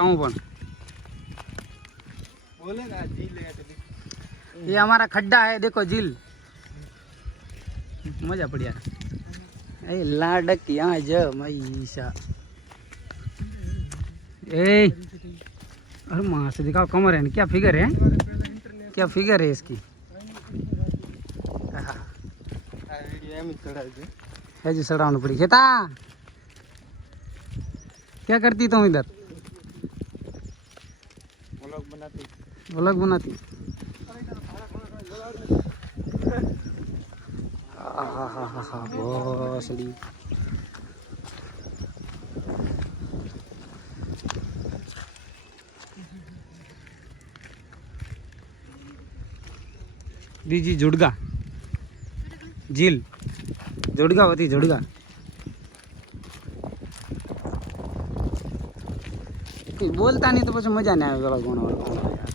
कहूँ पण बोले ना झील है तो ये हमारा खड्डा है, देखो झील। मजा पड़ी यार। ए लाडक यहाँ ज मईशा ए अरे माँ से दिखाओ कमर है, क्या फिगर है, क्या फिगर है इसकी। है जी सड़ाने पड़ी। खेता क्या करती तुम इधर? व्लॉग बनाती। भोसड़ी बीजी जुड़गा झील जुड़गा होती जुड़गा। कोई बोलता नहीं तो પછી મજા ના આવે વ્લોગ બનાવવાનો यार।